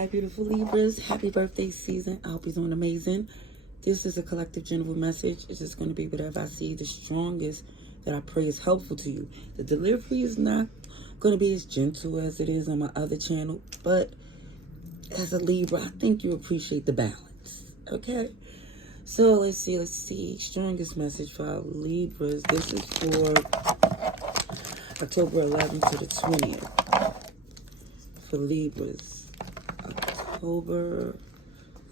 Hi, beautiful Libras. Happy birthday season. I hope you're doing amazing. This is a collective general message. It's just going to be whatever I see the strongest that I pray is helpful to you. The delivery is not going to be as gentle as it is on my other channel, but as a Libra, I think you appreciate the balance. Okay? So let's see. Strongest message for our Libras. This is for October 11th to the 20th. For Libras. October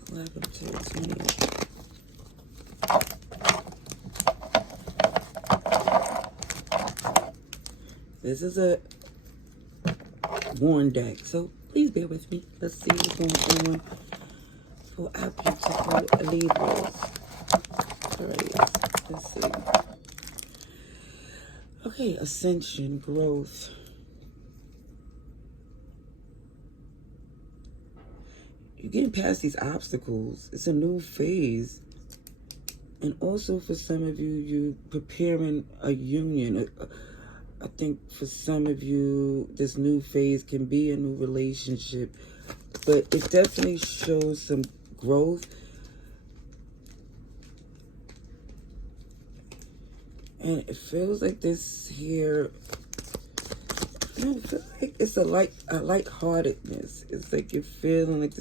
11th to the 20th. This is a worn deck, so please bear with me. Let's see what's going on for our beautiful Libras. Alright, let's see. Okay, ascension, growth. You're getting past these obstacles. It's a new phase. And also for some of you, you're preparing a union. I think for some of you, this new phase can be a new relationship. But it definitely shows some growth. And it feels like this here, I don't feel like it's a lightheartedness. It's like you're feeling like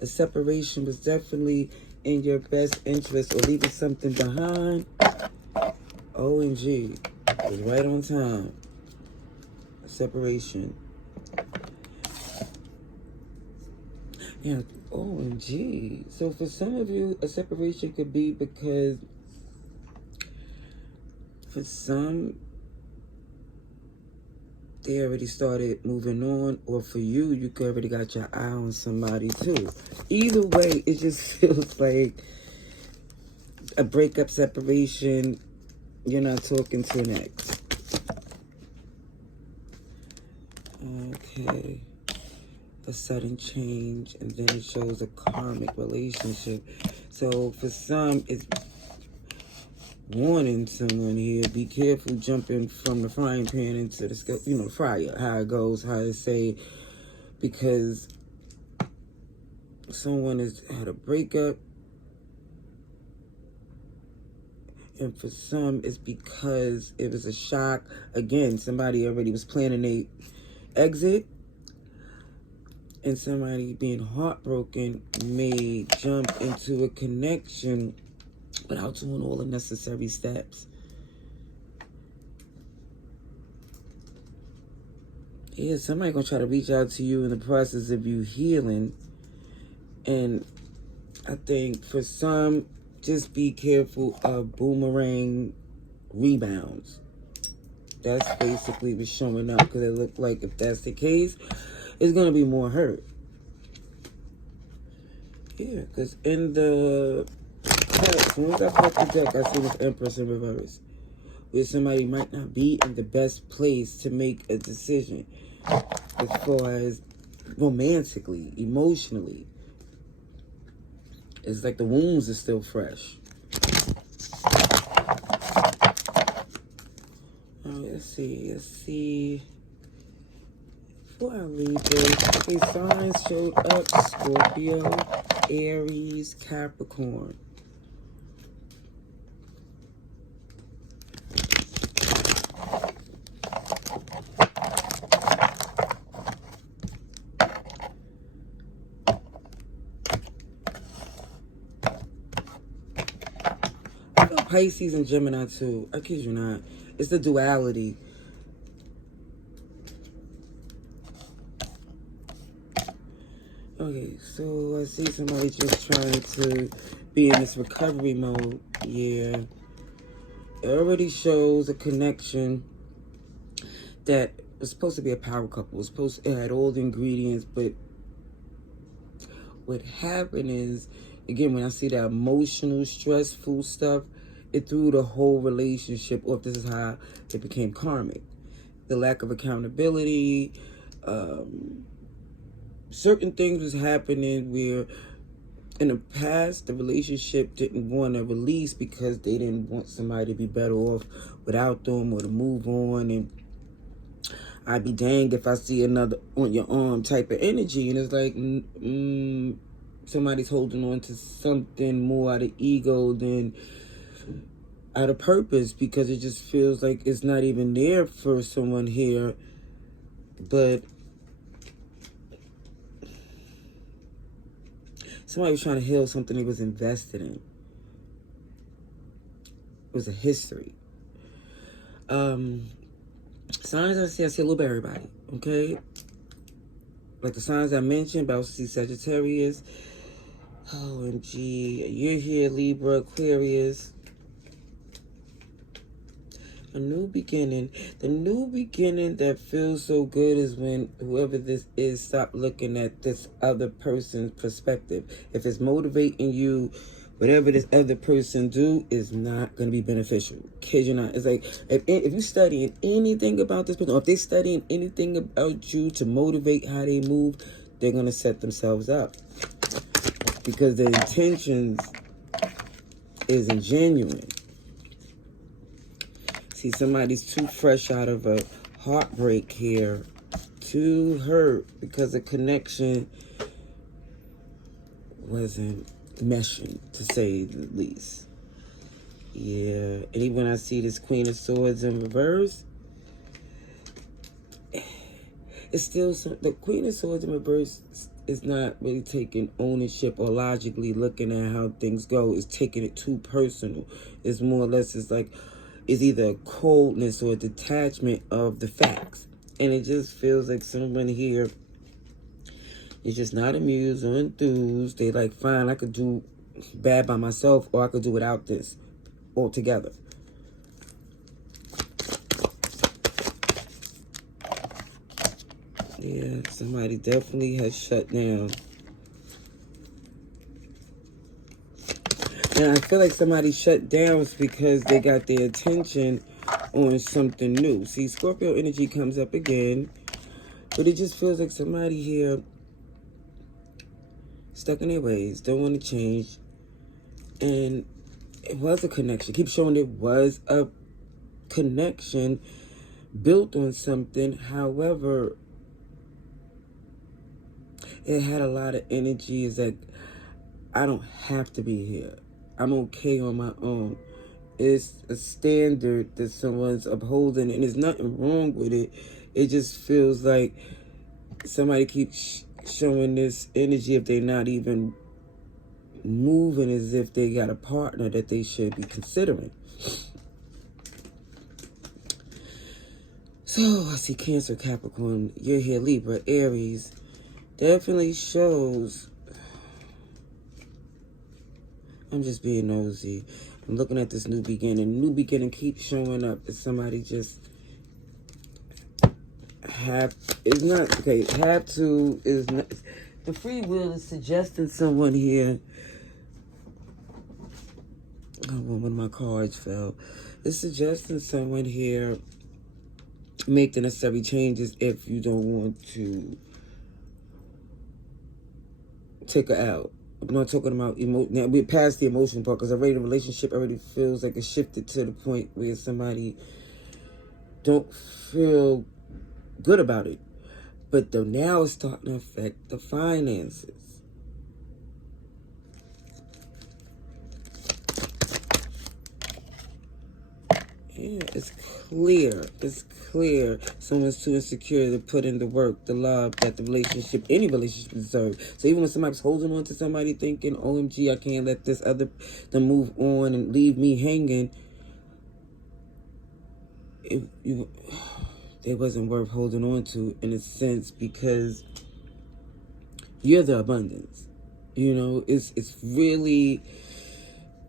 a separation was definitely in your best interest, or leaving something behind. OMG, it was right on time. A separation. Yeah, OMG. So for some of you, a separation could be because for some, they already started moving on, or for you, you could already got your eye on somebody too. Either way, it just feels like a breakup, separation. You're not talking to an ex. Okay. A sudden change, and then it shows a karmic relationship. So for some, it's warning someone here, be careful jumping from the frying pan into the fryer, how it goes, how it say, because someone has had a breakup, and for some it's because it was a shock. Again, somebody already was planning a exit, and somebody being heartbroken may jump into a connection without doing all the necessary steps. Yeah, somebody gonna try to reach out to you in the process of you healing. And I think for some, just be careful of boomerang rebounds. That's basically what's showing up, because it looked like if that's the case, it's gonna be more hurt. Yeah, because in the as soon as I put the deck, I see this Empress in reverse, where somebody might not be in the best place to make a decision as far as romantically, emotionally. It's like the wounds are still fresh. Let's see. For our Libras, okay, signs showed up: Scorpio, Aries, Capricorn. Pisces and Gemini too. I kid you not. It's the duality. Okay, so I see somebody just trying to be in this recovery mode. Yeah. It already shows a connection that was supposed to be a power couple. It had all the ingredients, but what happened is, again, when I see that emotional, stressful stuff, it threw the whole relationship off. This is how it became karmic. The lack of accountability, certain things was happening where in the past the relationship didn't want to release because they didn't want somebody to be better off without them, or to move on. And I'd be danged if I see another on your arm type of energy. And it's like, somebody's holding on to something more out of ego than out of purpose, because it just feels like it's not even there for someone here. But somebody was trying to heal something they was invested in. It was a history. Signs I see a little bit of everybody, okay? Like the signs I mentioned, but I also see Sagittarius. OMG, you're here, Libra, Aquarius. A new beginning. The new beginning that feels so good is when whoever this is stop looking at this other person's perspective. If it's motivating you, whatever this other person do is not going to be beneficial. Kid you not. It's like, if you're studying anything about this person, or if they're studying anything about you to motivate how they move, they're going to set themselves up. Because the intentions isn't genuine. See, somebody's too fresh out of a heartbreak here, too hurt because the connection wasn't meshing, to say the least. Yeah, and even when I see this Queen of Swords in reverse, it's still the Queen of Swords in reverse is not really taking ownership or logically looking at how things go. It's taking it too personal. It's more or less, it's like, it's either a coldness or a detachment of the facts. And it just feels like someone here is just not amused or enthused. They like, fine, I could do bad by myself, or I could do without this altogether. Yeah, somebody definitely has shut down. And I feel like somebody shut down because they got their attention on something new. See, Scorpio energy comes up again, but it just feels like somebody here stuck in their ways, don't want to change. And it was a connection. Keep showing it was a connection built on something. However, it had a lot of energy. It's like, I don't have to be here. I'm okay on my own. It's a standard that someone's upholding, and there's nothing wrong with it. It just feels like somebody keeps showing this energy if they're not even moving as if they got a partner that they should be considering. So I see Cancer, Capricorn, you're here, Libra, Aries. Definitely shows. I'm just being nosy. I'm looking at this new beginning. New beginning keeps showing up as somebody just have is not okay. Have to is not. The free will is suggesting someone here. Oh, one of my cards fell. It's suggesting someone here make the necessary changes if you don't want to take her out. I'm not talking about now we're past the emotion part, because already the relationship already feels like it's shifted to the point where somebody don't feel good about it. But now it's starting to affect the finances. Yeah, it's clear. It's clear. Someone's too insecure to put in the work, the love that the relationship, any relationship deserves. So even when somebody's holding on to somebody thinking, OMG, I can't let this other them move on and leave me hanging, it wasn't worth holding on to in a sense, because you're the abundance. You know, it's really,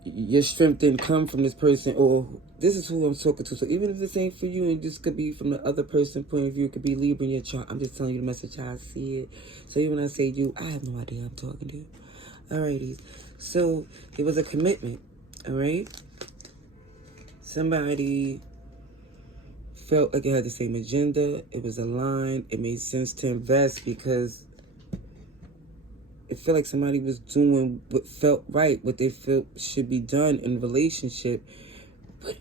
your strength didn't come from this person, or this is who I'm talking to. So even if this ain't for you, and this could be from the other person's point of view, it could be Libra in your chart. I'm just telling you the message how I see it. So even when I say you, I have no idea I'm talking to you. Alrighty. So it was a commitment. Alright? Somebody felt like it had the same agenda. It was aligned. It made sense to invest, because it felt like somebody was doing what felt right, what they felt should be done in a relationship. But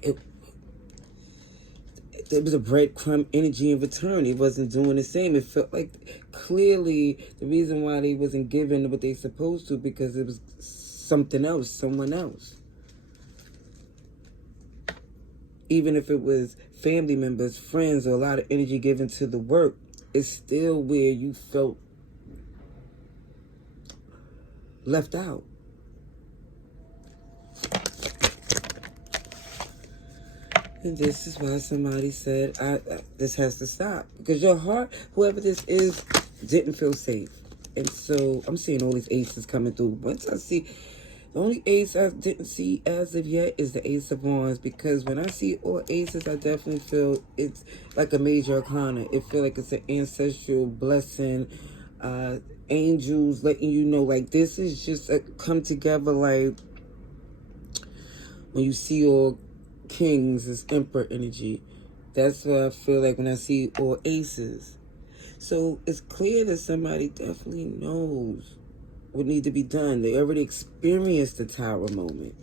there was a breadcrumb energy in return. It wasn't doing the same. It felt like clearly the reason why they wasn't giving what they supposed to, because it was something else, someone else. Even if it was family members, friends, or a lot of energy given to the work, it's still where you felt left out. And this is why somebody said, this has to stop. Because your heart, whoever this is, didn't feel safe. And so I'm seeing all these aces coming through. Once I see, the only ace I didn't see as of yet is the Ace of Wands. Because when I see all aces, I definitely feel it's like a major arcana. It feels like it's an ancestral blessing. Angels letting you know, like, this is just a come together, like, when you see all kings is emperor energy. That's what I feel like when I see all aces. So it's clear that somebody definitely knows what needs to be done. They already experienced the tower moment.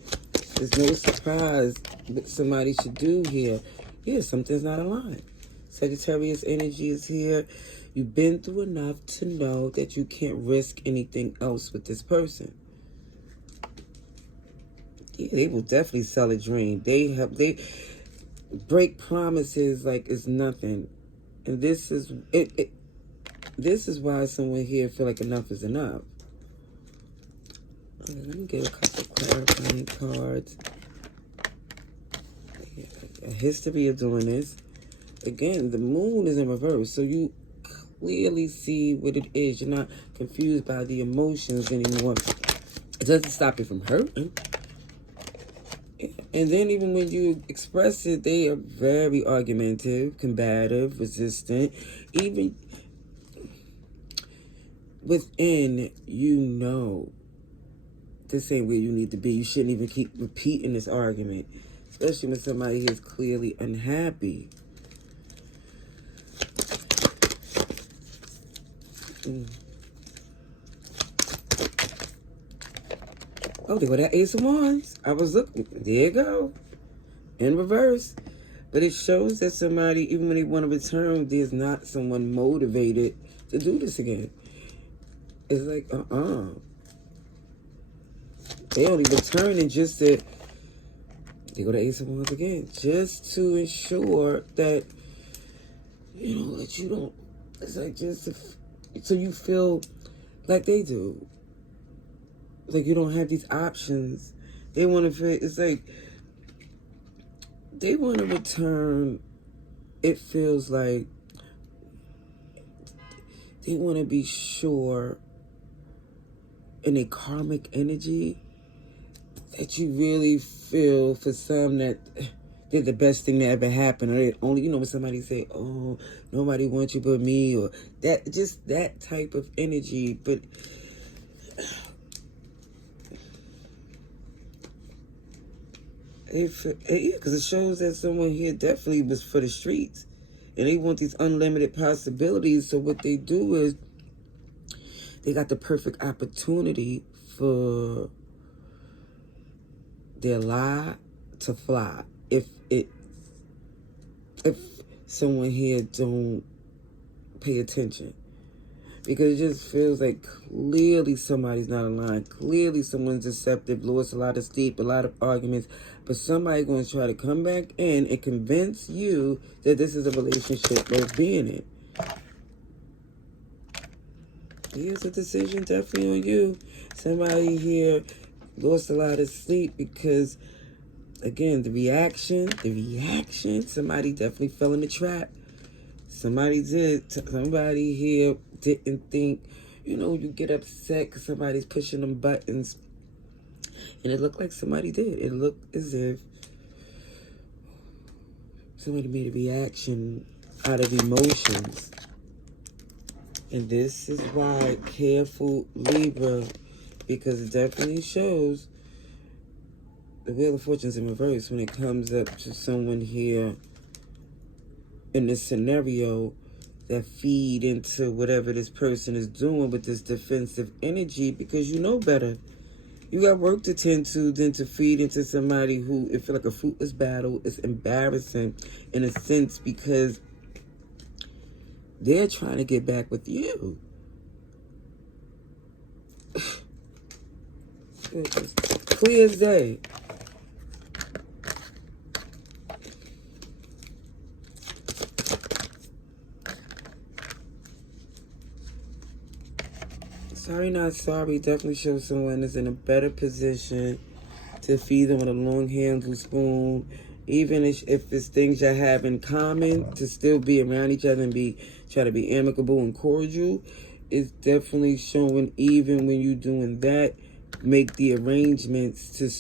There's no surprise what somebody should do here. Yeah, something's not aligned. Sagittarius energy is here. You've been through enough to know that you can't risk anything else with this person. Yeah, they will definitely sell a dream. They break promises like it's nothing. And this is it. This is why someone here feel like enough is enough. Okay, let me get a couple of clarifying cards. A history of doing this. Again, the moon is in reverse, so you clearly see what it is. You're not confused by the emotions anymore. It doesn't stop you from hurting. And then even when you express it, they are very argumentative, combative, resistant. Even within, you know, this ain't where you need to be. You shouldn't even keep repeating this argument, especially when somebody is clearly unhappy. Oh, there go that Ace of Wands. I was looking. There you go. In reverse. But it shows that somebody, even when they want to return, there's not someone motivated to do this again. It's like, They only returning just to, they go to Ace of Wands again, just to ensure that, you know, that you don't, it's like just to, so you feel like they do. Like you don't have these options. They want to feel, it's like, they want to return, it feels like, they want to be sure in a karmic energy that you really feel for some that they're the best thing that ever happened. Or they only, you know, when somebody say, oh, nobody wants you but me, or that, just that type of energy. But yeah, because it shows that someone here definitely was for the streets. And they want these unlimited possibilities. So what they do is they got the perfect opportunity for their lie to fly. If someone here don't pay attention. Because it just feels like clearly somebody's not aligned. Clearly someone's deceptive, lost a lot of sleep, a lot of arguments. But somebody's going to try to come back in and convince you that this is a relationship worth being in. Here's a decision definitely on you. Somebody here lost a lot of sleep because, again, the reaction, somebody definitely fell in the trap. Somebody did. Somebody here didn't think, you know, you get upset because somebody's pushing them buttons. And it looked like somebody did. It looked as if somebody made a reaction out of emotions. And this is why, careful Libra, because it definitely shows the Wheel of Fortune's in reverse when it comes up to someone here in this scenario that feed into whatever this person is doing with this defensive energy, because you know better. You got work to tend to than to feed into somebody who it feel like a fruitless battle. It's embarrassing in a sense because they're trying to get back with you. Clear as day. Sorry, not sorry. Definitely shows someone is in a better position to feed them with a long handled spoon. Even if it's things you have in common, to still be around each other and try to be amicable and cordial. It's definitely showing even when you're doing that, make the arrangements to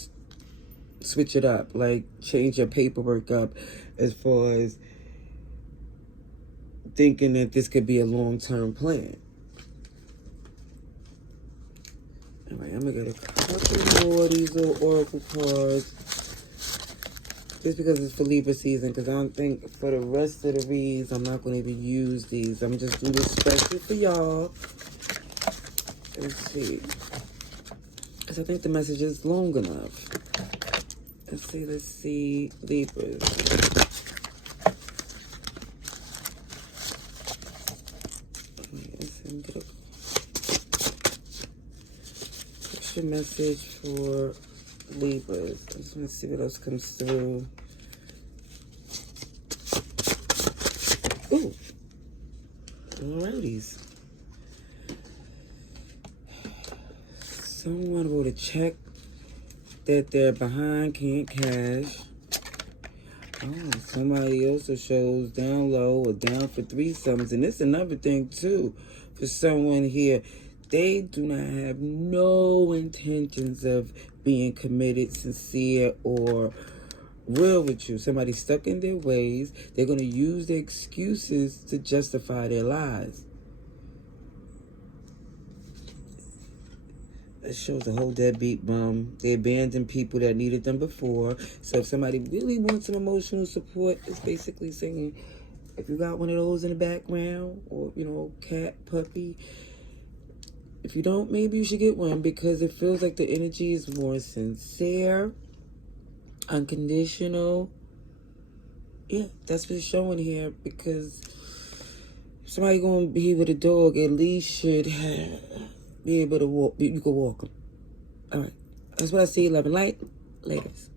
switch it up. Like change your paperwork up as far as thinking that this could be a long-term plan. Alright, I'm going to get a couple more of these little oracle cards. Just because it's for Libra season. Because I don't think for the rest of the reads, I'm not going to even use these. I'm just doing this special for y'all. Let's see. Because I think the message is long enough. Let's see. Libras. What's your message for Libras? I just want to see what else comes through. Ooh. Alrighties. Someone wrote a check that they're behind, can't cash. Oh, somebody also shows down low or down for threesomes. And this is another thing, too, for someone here. They do not have no intentions of being committed, sincere, or real with you. Somebody's stuck in their ways. They're going to use their excuses to justify their lies. It shows a whole deadbeat bum. They abandoned people that needed them before. So if somebody really wants some emotional support, it's basically saying, if you got one of those in the background, or, cat, puppy, if you don't, maybe you should get one, because it feels like the energy is more sincere, unconditional. Yeah, that's what it's showing here, because if somebody going to be with a dog, at least should be able to walk. You can walk them. All right. That's what I see. Love and light. Laters.